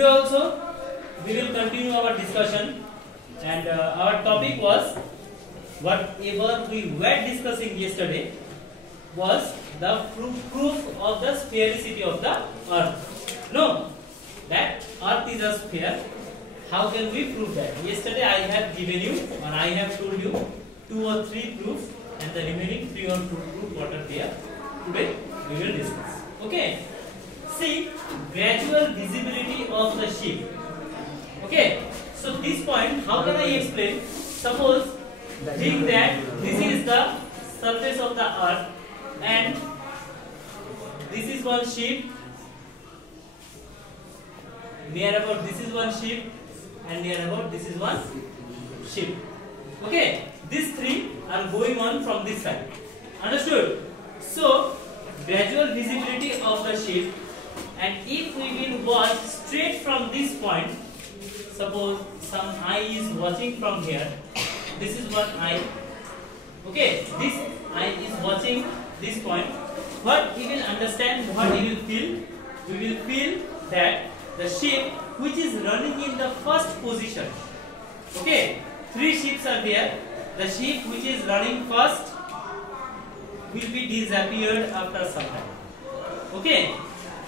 Today also we will continue our discussion, and our topic was whatever we were discussing yesterday was the proof of the sphericity of the earth. No, that earth is a sphere. How can we prove that? Yesterday I have given you, or I have told you 2 or 3 proofs, and the remaining 3 or 2 proofs what are there. Today we will discuss. Okay. See, gradual visibility of the ship. Okay. So this point, how can I explain? Suppose think that this is the surface of the earth, and this is one ship. Near about this is one ship, and near about this is one ship. Okay, these 3 are going on from this side. Understood? So, gradual visibility of the ship, and if we will watch straight from this point, suppose some eye is watching from here. This is one eye. Okay, this eye is watching this point. What we will understand, what we will feel? We will feel that the ship which is running in the first position. Okay, 3 ships are there. The ship which is running first will be disappeared after some time. Okay,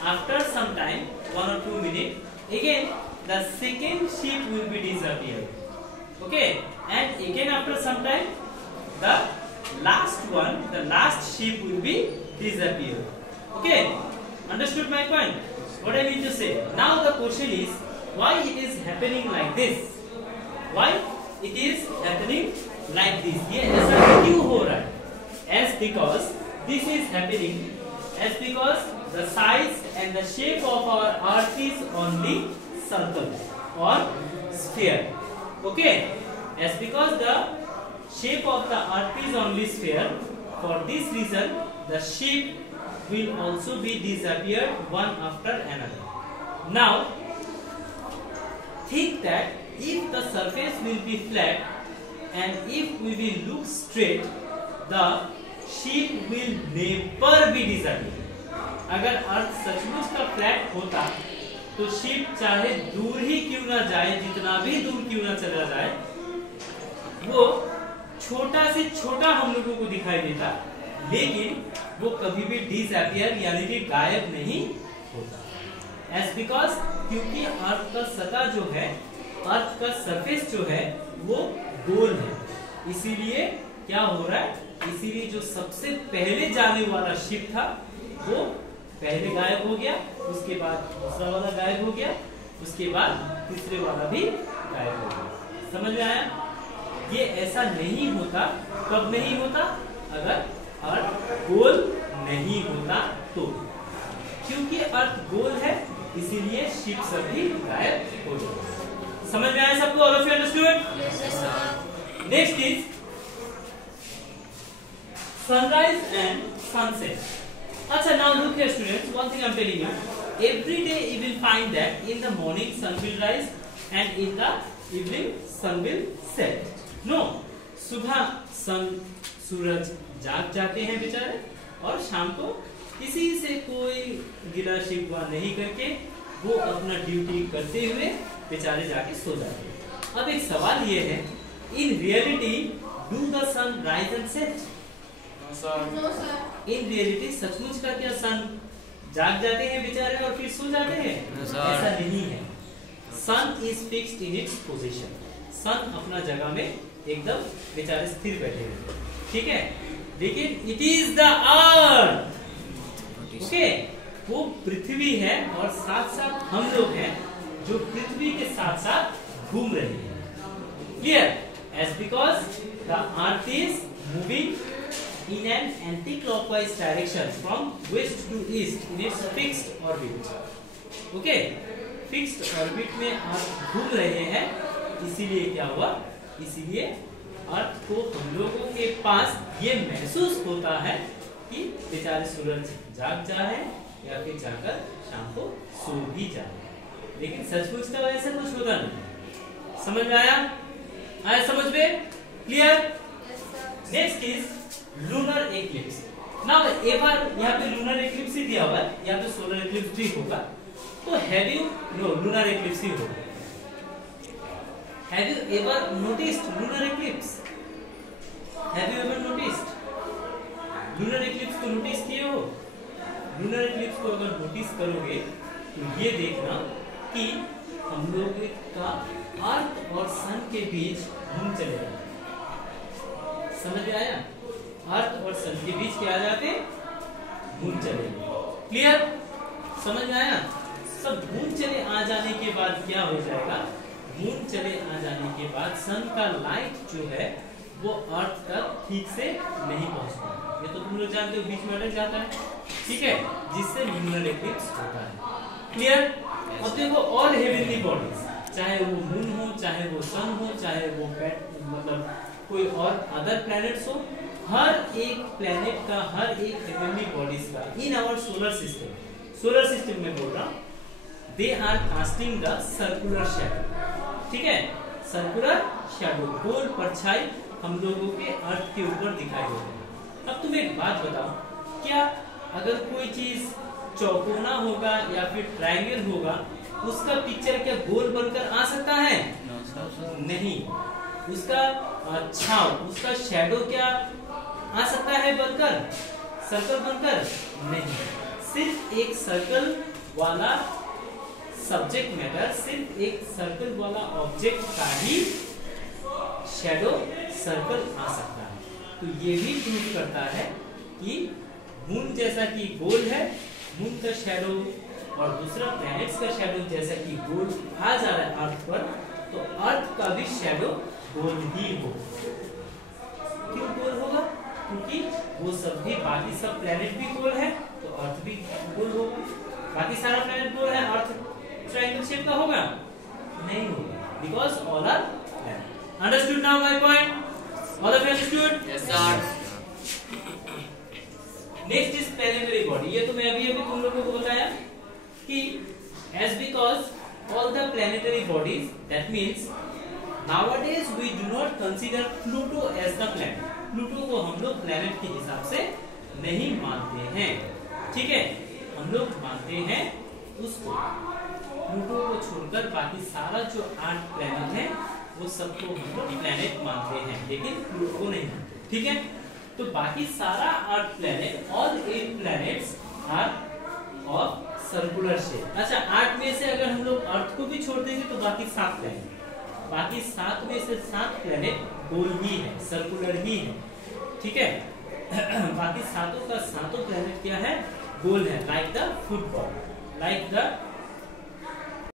after some time, 1 or 2 minutes, again the second ship will be disappeared. Okay, and again after some time, the last one, the last ship will be disappeared. Okay, understood my point? What I mean to say? Now the question is, why it is happening like this? Why it is happening like this? ये ऐसा क्यों हो रहा है? As because this is happening, as because the size and the shape of our earth is only circle or sphere. Okay, as because the shape of the earth is only sphere, for this reason the shape will also be disappeared one after another. Now think that if the surface will be flat and if we will look straight, the ship will never be disappeared. अगर अर्थ सचमुच का flat होता तो ship चाहे दूर ही क्यों ना जाए, जितना भी दूर क्यों ना चला जाए, वो छोटा से छोटा हम लोगों को दिखाई देता, लेकिन वो कभी भी डिसअपियर यानी कि गायब नहीं होता. एज बिकॉज क्योंकि अर्थ का सतह जो है, अर्थ का सरफेस जो है वो गोल है, इसीलिए क्या हो रहा है, इसीलिए जो सबसे पहले जाने वाला शिप था वो पहले गायब हो गया, उसके बाद दूसरा वाला गायब हो गया, उसके बाद तीसरे वाला भी गायब हो गया. समझ में आया? ये ऐसा नहीं होता. कब नहीं होता? अगर अर्थ गोल नहीं होता तो. क्योंकि अर्थ गोल है इसीलिए शिप सभी गायब हो जाते. समझ में आया सबको? All of you understood? Yes sir. Next is sunrise and sunset. अच्छा, now look here students, one thing I am telling you, every day you will find that in the morning sun will rise and in the evening sun will set. No, सुबह सूरज जाग जाते हैं बेचारे, और शाम को किसी से कोई गिला शिकवा नहीं करके वो अपना ड्यूटी करते हुए बेचारे जाके सो जाते हैं. अब एक सवाल ये है, in reality do the sun rise and set? No sir. In reality सचमुच का क्या सन जाग जाते हैं बेचारे और फिर सो जाते हैं? ऐसा नहीं है. Sun is fixed in its position. Sun अपना जगह में एकदम बेचारे स्थिर बैठे हैं. ठीक है, लेकिन it is the earth. Okay, वो पृथ्वी है और साथ साथ हम लोग हैं जो पृथ्वी के साथ साथ घूम रहे हैं. Clear? As because the earth is moving in an anti-clockwise direction from west to east in its fixed orbit. Okay, fixed orbit में अर्थ घूम रहे हैं, इसीलिए क्या हुआ, इसीलिए अर्थ को हम लोगों के पास ये महसूस होता है कि बेचारे सूरज जाग जाए या फिर जाकर शाम को सो भी जाए, लेकिन सचमुच का ऐसा कुछ होता नहीं. समझ में आया? आया समझ में? Clear? Next is lunar eclipse. Now एक बार यहाँ पे लूनर एक्लिप्स ही दिया हुआ है, यहाँ पे सोलर एक्लिप्स भी होगा. तो have you know lunar eclipse ही होगा। Have you ever noticed lunar eclipse? Have you ever noticed lunar eclipse को नोटिस किए हो? लूनर एक्लिप्स को अगर नोटिस करोगे तो ये देखना कि हम लोग का अर्थ और सन के बीच घूम चले जाते। समझ में आया? अर्थ और सन के बीच क्या आ जाते? घूम चले। क्लियर? समझ में आया? सब घूम चले आ जाने के बाद क्या हो जाएगा? घूम चले आ जाने के बाद सन का लाइट जो है वो अर्थ तक ठीक से नहीं पहुंच पाता। ये तो तुम लोग जानते हो, बीच में अटक जाता है, ठीक है, जिससे लूनर एक्लिप्स होता है। क्लियर? अब देखो ऑल हेवनली बॉडीज, चाहे वो मून हो, चाहे वो सन हो, चाहे वो मतलब कोई और अदर प्लैनेट्स हो, हर एक प्लैनेट का, हर एक हेवनली बॉडीज का इन आवर सोलर सिस्टम में बोल रहा हूं, they are casting the circular shadow. ठीक है, सर्कुलर शैडो, गोल परछाई हम लोगों के अर्थ के ऊपर दिखाई देती है। अब तुम एक बात बताओ, क्या अगर कोई चीज चौकोना होगा या फिर ट्रायंगल होगा, उसका पिक्चर क्या गोल बनकर आ सकता है? नहीं। उसका छाव, उसका शैडो क्या आ सकता है बनकर, सर्कल बनकर? नहीं। सिर्फ एक सर्कल वाला सब्जेक्ट मैटर, सिर्फ एक सर्कल वाला ऑब्जेक्ट का ही शैडो सर्कल आ सकता है। तो ये भी प्रूव करता है कि मून जैसा कि गोल है, मून का शैडो और दूसरा प्लैनेट्स का शैडो जैसा कि गोल आ जा रहा है अर्थ पर, तो अर्थ का भी शैडो गोल ही हो। क्यों गोल होगा? क्योंकि वो सब भी, बाकी सब प्लैनेट भी गोल है तो अर्थ भी गोल होगा। बाकी सारा प्लैनेट गोल है, अर्थ ट्रायंगल शेप का होगा? नहीं होगा, because all our planet. Understood now my point? All of you understood? Yes sir. Next is planetary body. ये तो मैं अभी तुम लोगों को बताया कि as because all the planetary bodies, that means nowadays we do not consider Pluto as the planet. Pluto को हम लोग planet के हिसाब से नहीं मानते हैं, ठीक है, हम लोग मानते हैं उसको। प्लूटो को छोड़कर बाकी सारा जो 8 प्लैनेट है वो सबको हम लोग प्लैनेट मानते हैं, लेकिन प्लूटो को नहीं मानते, ठीक है। तो बाकी सारा 8 planet, all 8 planets are of circular shape. अच्छा, 8 में से अगर हम लोग अर्थ को भी छोड़ देंगे तो बाकी 7 प्लैनेट, बाकी 7 में से 7 प्लैनेट गोल ही है, सर्कुलर ही है, ठीक है। बाकी सातों का सातों प्लैनेट क्या है? गोल है, like the football, like the